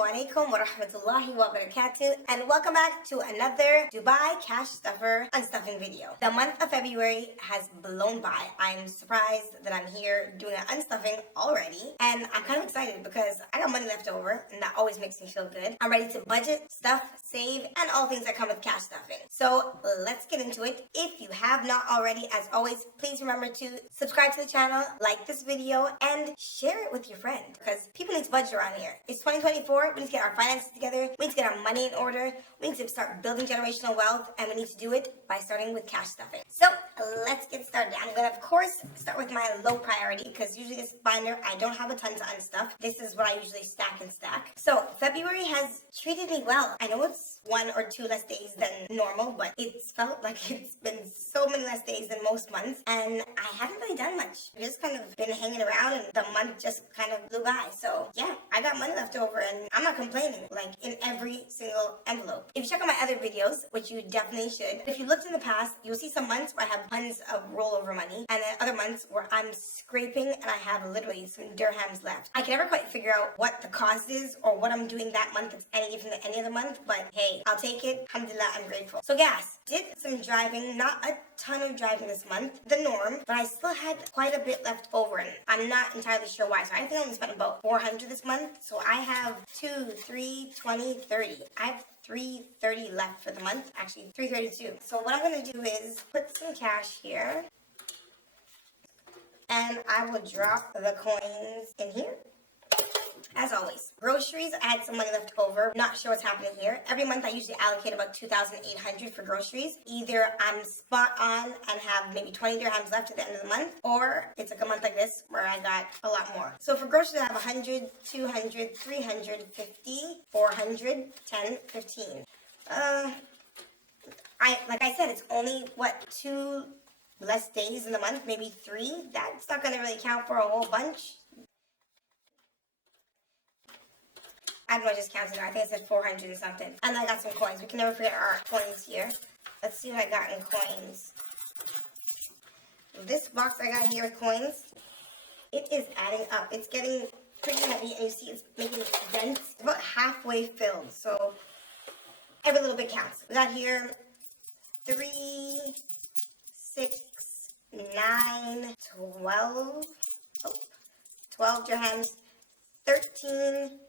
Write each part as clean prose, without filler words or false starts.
Assalamualaikum warahmatullahi wabarakatuh, and welcome back to another Dubai Cash Stuffer unstuffing video. The month of February has blown by. I'm surprised that I'm here doing an unstuffing already, and I'm kind of excited because I got money left over, and that always makes me feel good. I'm ready to budget, stuff, save, and all things that come with cash stuffing. So let's get into it. If you have not already, as always, please remember to subscribe to the channel, like this video, and share it with your friend, because people need to budget around here. It's 2024. We need to get our finances together. We need to get our money in order. We need to start building generational wealth, and we need to do it by starting with cash stuffing. So let's get started. I'm gonna, of course, start with my low priority, because usually this binder, I don't have a ton to unstuff. This is what I usually stack and stack. So February has treated me well. I know it's 1 or 2 less days than normal, but it's felt like it's been so many less days than most months, and I haven't really done much. I've just kind of been hanging around, and the month just kind of blew by. So yeah, I got money left over, and I'm not complaining, like in every single envelope. If you check out my other videos, which you definitely should, if you looked in the past, you'll see some months where I have tons of rollover money, and then other months where I'm scraping and I have literally some dirhams left. I can never quite figure out what the cause is or what I'm doing that month that's any different than any other month, but hey, I'll take it. Alhamdulillah, I'm grateful. So gas, did some driving, not a ton of driving this month, the norm, but I still had quite a bit left over, and I'm not entirely sure why. So I think I only spent about 400 this month. So I have 2, 3, 20, 30. I have 330 left for the month, actually 332. So what I'm gonna do is put some cash here, and I will drop the coins in here. As always, groceries, I had some money left over. Not sure what's happening here. Every month I usually allocate about 2,800 for groceries. Either I'm spot on and have maybe 20 dirhams left at the end of the month, or it's like a month like this where I got a lot more. So for groceries I have 100, 200, 350, 400, 10, 15. Like I said, it's only, 2 less days in the month, maybe 3. That's not going to really count for a whole bunch. I don't know, I just counted it. I think I said 400 and something. And I got some coins. We can never forget our coins here. Let's see what I got in coins. This box I got here with coins, it is adding up. It's getting pretty heavy, and you see it's making dents. It's about halfway filled, so every little bit counts. We got here 3, 6, 9, 12. Oh, 12 dirhams, 13,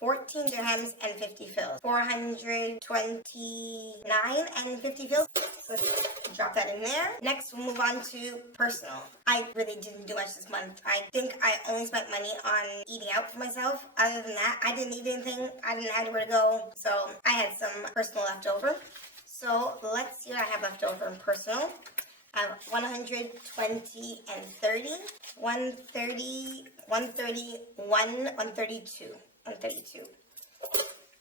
14 dirhams and 50 fills. 429 and 50 fills. So let's drop that in there. Next, we'll move on to personal. I really didn't do much this month. I think I only spent money on eating out for myself. Other than that, I didn't eat anything. I didn't have anywhere to go. So I had some personal left over. So let's see what I have left over in personal. I have 120 and 30, 130, 131, 132. 132.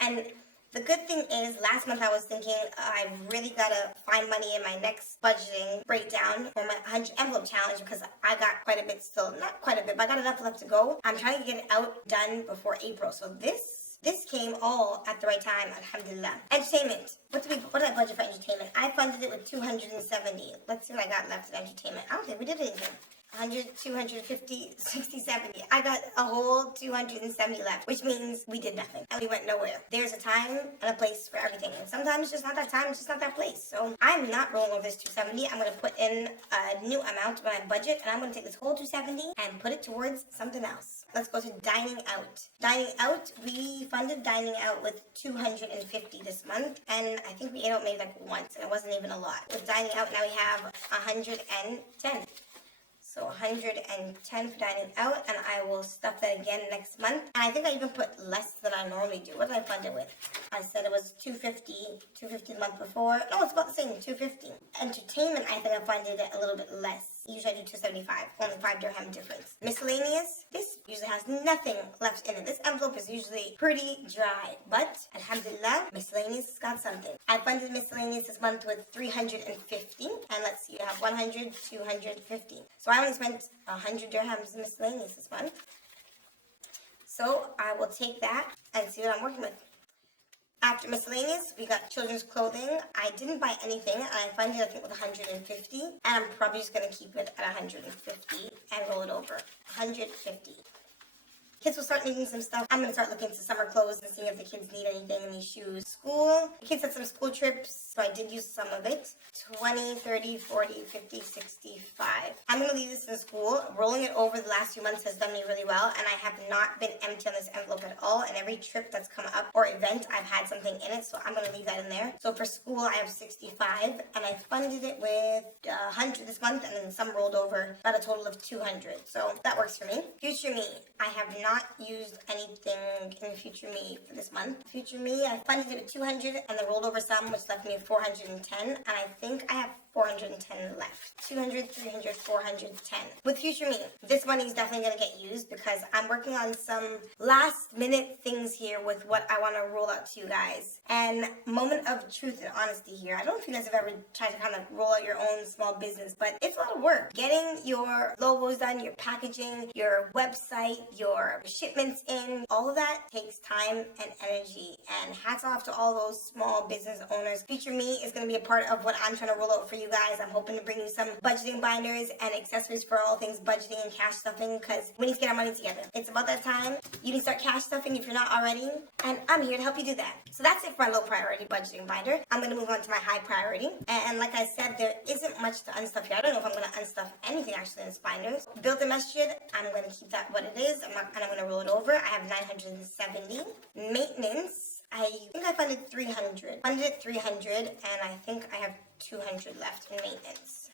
And the good thing is, last month I was thinking I really gotta find money in my next budgeting breakdown for my 100 envelope challenge, because I got quite a bit still. Not quite a bit, but I got enough left to go. I'm trying to get it out done before April. So this came all at the right time, alhamdulillah. Entertainment. What did I budget for entertainment? I funded it with 270. Let's see what I got left in entertainment. I don't think we did anything. 100, 250, 60, 70. I got a whole 270 left, which means we did nothing and we went nowhere. There's a time and a place for everything, and sometimes it's just not that time, it's just not that place. So I'm not rolling over this 270. I'm going to put in a new amount of my budget, and I'm going to take this whole 270 and put it towards something else. Let's go to dining out. Dining out, we funded dining out with 250 this month, and I think we ate out maybe like once, and it wasn't even a lot. With dining out, now we have 110. So 110 for dining out, and I will stuff that again next month. And I think I even put less than I normally do. What did I fund it with? I said it was 250 the month before. No, it's about the same, 250. Entertainment, I think I funded it a little bit less. Usually I do 275, only 5 dirham difference. Miscellaneous, this usually has nothing left in it. This envelope is usually pretty dry, but alhamdulillah, miscellaneous has got something. I funded miscellaneous this month with 350, and let's see, you have 100, 250. So I only spent 100 dirhams in miscellaneous this month. So I will take that and see what I'm working with. After miscellaneous, we got children's clothing. I didn't buy anything, and I funded, I think, with 150, and I'm probably just going to keep it at 150 and roll it over. 150. Kids will start needing some stuff. I'm gonna start looking into summer clothes and seeing if the kids need anything, any shoes. School, the kids had some school trips, so I did use some of it. 20, 30, 40, 50, 65. I'm gonna leave this in school. Rolling it over the last few months has done me really well, and I have not been empty on this envelope at all. And every trip that's come up or event, I've had something in it, so I'm gonna leave that in there. So for school, I have 65, and I funded it with 100 this month, and then some rolled over, about a total of 200. So that works for me. Future me, I have not used anything in Future Me for this month. Future Me, I funded it with 200, and then rolled over some, which left me with 410, and I think I have 410 left. 200, 300, 410. With Future Me, this money is definitely going to get used because I'm working on some last minute things here with what I want to roll out to you guys. And moment of truth and honesty here. I don't know if you guys have ever tried to kind of roll out your own small business, but it's a lot of work. Getting your logos done, your packaging, your website, your shipments in, all of that takes time and energy. And hats off to all those small business owners. Future Me is going to be a part of what I'm trying to roll out for you guys. I'm hoping to bring you some budgeting binders and accessories for all things budgeting and cash stuffing because we need to get our money together. It's about that time. You can start cash stuffing if you're not already, and I'm here to help you do that. So that's it for my low priority budgeting binder. I'm going to move on to my high priority. And like I said, there isn't much to unstuff here. I don't know if I'm going to unstuff anything actually in this binder. Build a masjid, I'm going to keep that what it is, and I'm going to roll it over. I have 970. Maintenance, I think I funded 300. Funded it 300, and I think I have 200 left in maintenance.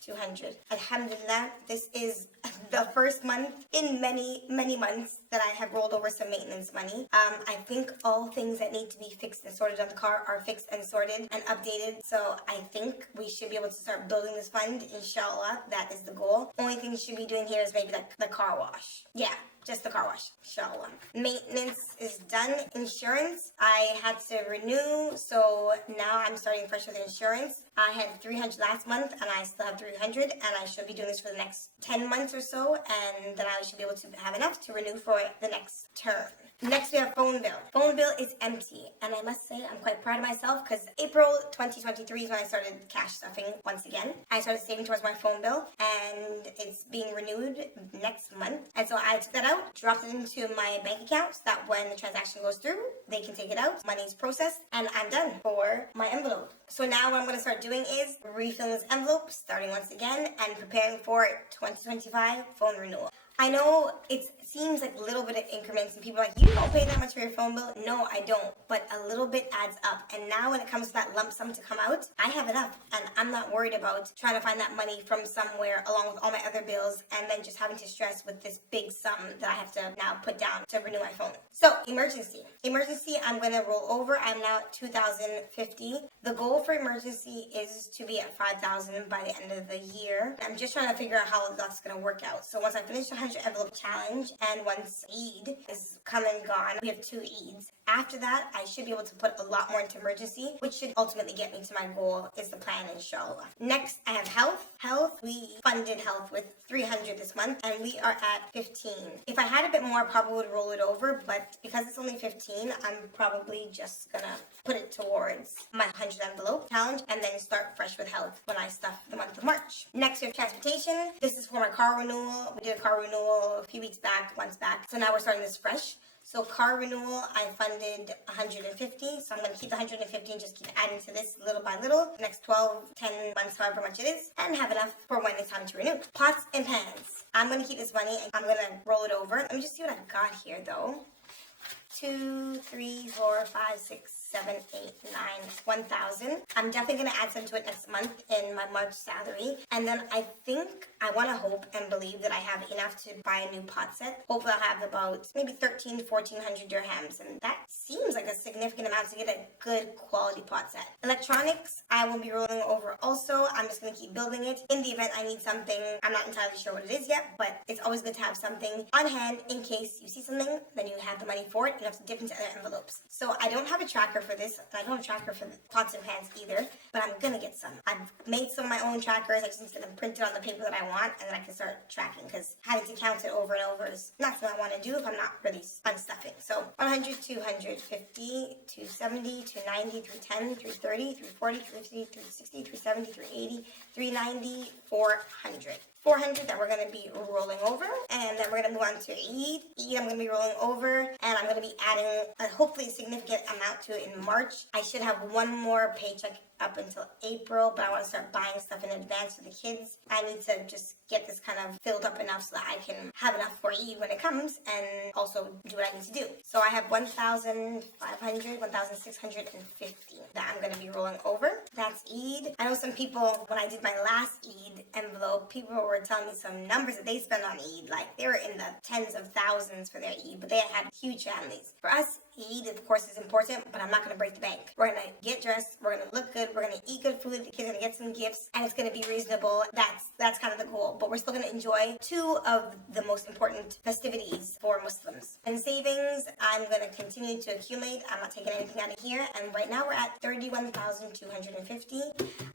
200. Alhamdulillah, this is the first month in many months that I have rolled over some maintenance money. I think all things that need to be fixed and sorted on the car are fixed and sorted and updated. So I think we should be able to start building this fund, inshallah. That is the goal. Only thing you should be doing here is maybe like the car wash. Yeah. Just the car wash, inshallah. Maintenance is done. Insurance, I had to renew, so now I'm starting fresh with insurance. I had 300 last month, and I still have 300, and I should be doing this for the next 10 months or so, and then I should be able to have enough to renew for the next term. Next, we have phone bill. Phone bill is empty, and I must say I'm quite proud of myself because April 2023 is when I started cash stuffing once again. I started saving towards my phone bill, and it's being renewed next month. And so I took that out, dropped it into my bank account so that when the transaction goes through, they can take it out, money's processed, and I'm done for my envelope. So now what I'm going to start doing is refilling this envelope, starting once again, and preparing for 2025 phone renewal. I know it seems like a little bit of increments and people are like, you don't pay that much for your phone bill. No, I don't, but a little bit adds up. And now when it comes to that lump sum to come out, I have enough and I'm not worried about trying to find that money from somewhere along with all my other bills and then just having to stress with this big sum that I have to now put down to renew my phone. So emergency, I'm going to roll over. I'm now at 2,050. The goal for emergency is to be at 5,000 by the end of the year. I'm just trying to figure out how that's going to work out. So once I finish the 100 envelope challenge and once Eid is come and gone, we have 2 Eids. After that, I should be able to put a lot more into emergency, which should ultimately get me to my goal is the plan, inshallah. Next, I have health. Health, we funded health with 300 this month and we are at 15. If I had a bit more, I probably would roll it over, but because it's only 15, I'm probably just gonna put it towards my 100 envelope challenge and then start fresh with health when I stuff the month of March. Next, we have transportation. This is for my car renewal. We did a car renewal a few weeks back, months back. So now we're starting this fresh. So car renewal, I funded 150. So I'm going to keep the 150 and just keep adding to this little by little. Next 12, 10 months, however much it is. And have enough for when it's time to renew. Pots and pans. I'm going to keep this money and I'm going to roll it over. Let me just see what I've got here though. 2, 3, 4, 5, 6, 7, 8, 9, 1,000. I'm definitely going to add some to it next month in my March salary. And then I think I want to hope and believe that I have enough to buy a new pot set. Hopefully I'll have about maybe 1,400 dirhams. And that seems like a significant amount to get a good quality pot set. Electronics, I will be rolling over also. I'm just going to keep building it. In the event I need something, I'm not entirely sure what it is yet, but it's always good to have something on hand in case you see something, then you have the money for it. You have to dip into other envelopes. So I don't have a tracker for this, and I don't have a tracker for the pots and pans either, but I'm gonna get some. I've made some of my own trackers. I just need to get them printed on the paper that I want, and then I can start tracking, because having to count it over and over is not something I want to do if I'm not really unstuffing. So 100, 200, 50, 270, 290, 310, 330, 340, 350, 360, 370, 380, 390, 400. 400 that we're going to be rolling over, and then we're going to move on to Eid. Eid I'm going to be rolling over, and I'm going to be adding hopefully a significant amount to it in March. I should have one more paycheck up until April, but I want to start buying stuff in advance for the kids. I need to just get this kind of filled up enough so that I can have enough for Eid when it comes, and also do what I need to do. So I have 1,500, 1,650 that I'm going to be rolling over. That's Eid. I know some people, when I did my last Eid envelope, people were telling me some numbers that they spent on Eid. Like, they were in the tens of thousands for their Eid, but they had huge families. For us, Eid, of course, is important, but I'm not going to break the bank. We're going to get dressed, we're going to look good, we're going to eat good food, the kids are going to get some gifts, and it's going to be reasonable. That's kind of the goal. But we're still going to enjoy two of the most important festivities for Muslims. And savings, I'm going to continue to accumulate. I'm not taking anything out of here. And right now we're at 31,250.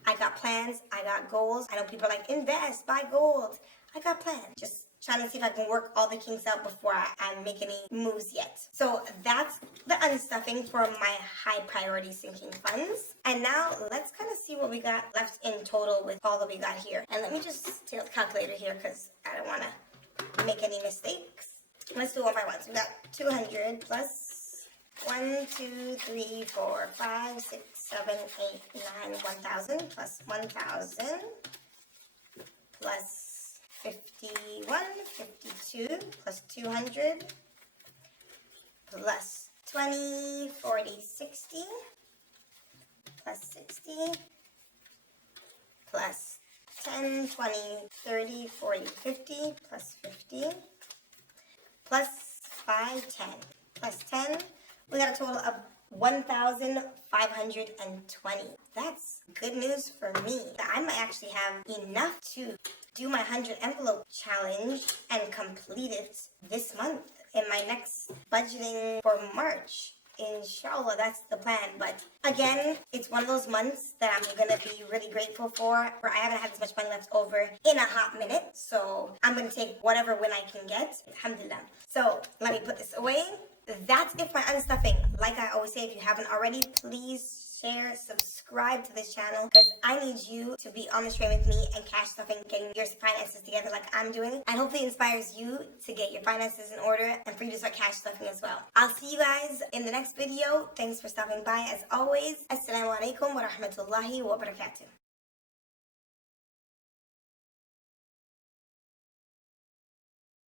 I got plans, I got goals. I know people are like, invest, buy gold. I got plans. Just trying to see if I can work all the kinks out before I make any moves yet. So that's the unstuffing for my high priority sinking funds. And now let's kind of see what we got left in total with all that we got here. And let me just take out the calculator here, because I don't want to make any mistakes. Let's do one by one. So we got 200 plus 1, 2, 3, 4, 5, 6, 7, 8, 9, 1,000 plus 1,000 plus 51, 52 plus 200 plus 20, 40, 60 plus 60 plus 10, 20, 30, 40, 50 plus 50 plus 5, 10 plus 10. We got a total of 1,520. That's good news for me. I might actually have enough to do my 100 envelope challenge and complete it this month in my next budgeting for March. Inshallah, that's the plan. But again, it's one of those months that I'm gonna be really grateful for, where I haven't had as much money left over in a hot minute. So I'm gonna take whatever win I can get. Alhamdulillah. So let me put this away. That's it for my unstuffing. Like I always say, if you haven't already, please share, subscribe to this channel, because I need you to be on the train with me and cash stuffing, getting your finances together like I'm doing, and hopefully inspires you to get your finances in order and for you to start cash stuffing as well. I'll see you guys in the next video. Thanks for stopping by as always. Assalamu alaikum wa rahmatullahi wa barakatuh.